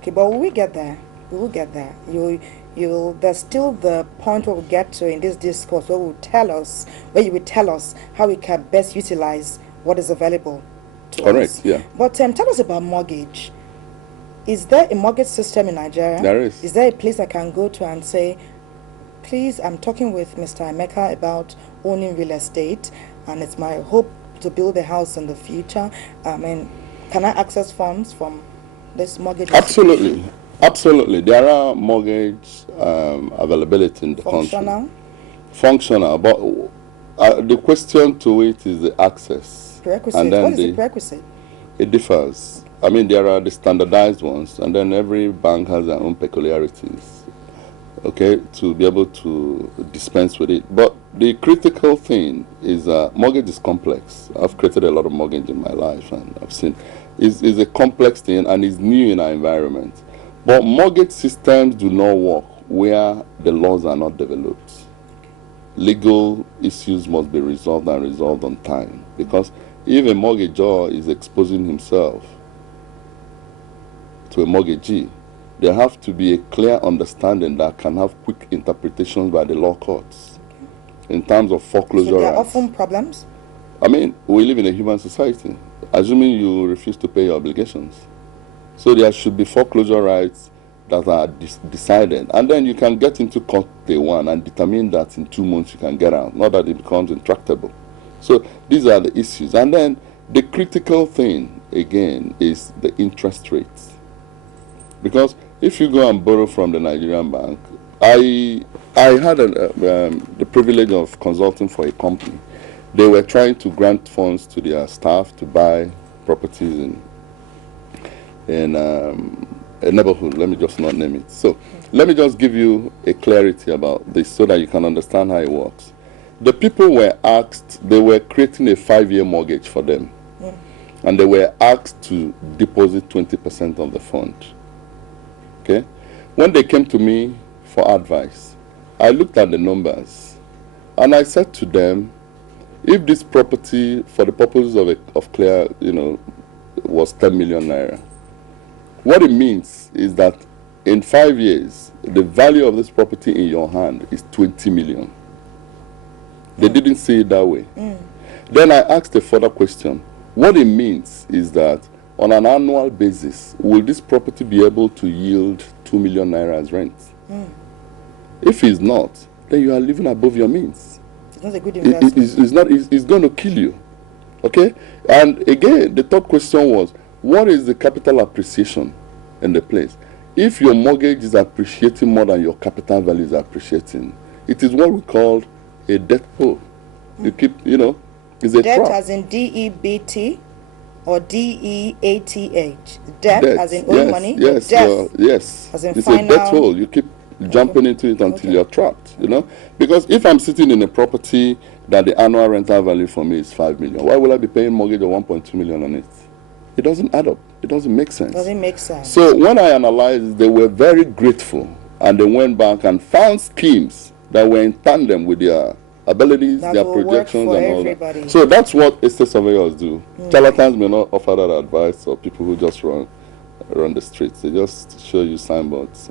Okay, but we get there. We will get there. There's still the point where we'll get to in this discourse where you will tell us how we can best utilize what is available to Correct, us. yeah. But tell us about mortgage. Is there a mortgage system in Nigeria? There is. Is there a place I can go to and say, please, I'm talking with Mr. EMEKA about owning real estate, and it's my hope to build a house in the future. Can I access funds from this mortgage? Absolutely. Absolutely. There are mortgage availability in the country. Functional. But the question to it is the access. Prerequisite. And then what is the prerequisite? It differs. I mean, there are the standardized ones, and then every bank has their own peculiarities, okay, to be able to dispense with it. But the critical thing is mortgage is complex. I've created a lot of mortgage in my life, and I've seen it's a complex thing, and it's new in our environment. But mortgage systems do not work where the laws are not developed. Legal issues must be resolved and resolved on time, because if a mortgagor is exposing himself to a mortgagee, there have to be a clear understanding that can have quick interpretations by the law courts in terms of foreclosure. So there are often problems? I mean, we live in a human society, assuming you refuse to pay your obligations. So there should be foreclosure rights that are decided. And then you can get into court day one and determine that in 2 months you can get out, not that it becomes intractable. So these are the issues. And then the critical thing, again, is the interest rates. Because if you go and borrow from the Nigerian bank, I had the privilege of consulting for a company. They were trying to grant funds to their staff to buy properties in a neighborhood. Let me just not name it. So let me just give you a clarity about this so that you can understand how it works. The people were asked, they were creating a 5-year mortgage for them. Yeah. And they were asked to deposit 20% of the fund. Okay? When they came to me for advice, I looked at the numbers and I said to them, if this property, for the purposes of clear, was 10 million naira, what it means is that in 5 years, the value of this property in your hand is 20 million. They didn't see it that way. Then I asked a further question. What it means is that on an annual basis, will this property be able to yield 2 million naira as rent? If it's not, then you are living above your means. It's not a good investment. It's going to kill you. Okay? And again, the third question was, what is the capital appreciation in the place? If your mortgage is appreciating more than your capital value is appreciating, it is what we call a debt pool. You keep, it's a debt trap. As in DEBT or DEATH? Debt as in owing money? Yes, yes. As in it's a debt hole. You keep jumping into it until you're trapped, Because if I'm sitting in a property that the annual rental value for me is 5 million, why will I be paying mortgage of 1.2 million on it? It doesn't add up. It doesn't make sense. Doesn't make sense. So when I analyzed, they were very grateful, and they went back and found schemes that were in tandem with their abilities, their projections, and all that. So that's what estate surveyors do. Charlatans may not offer that advice, or people who just run the streets. They just show you signboards.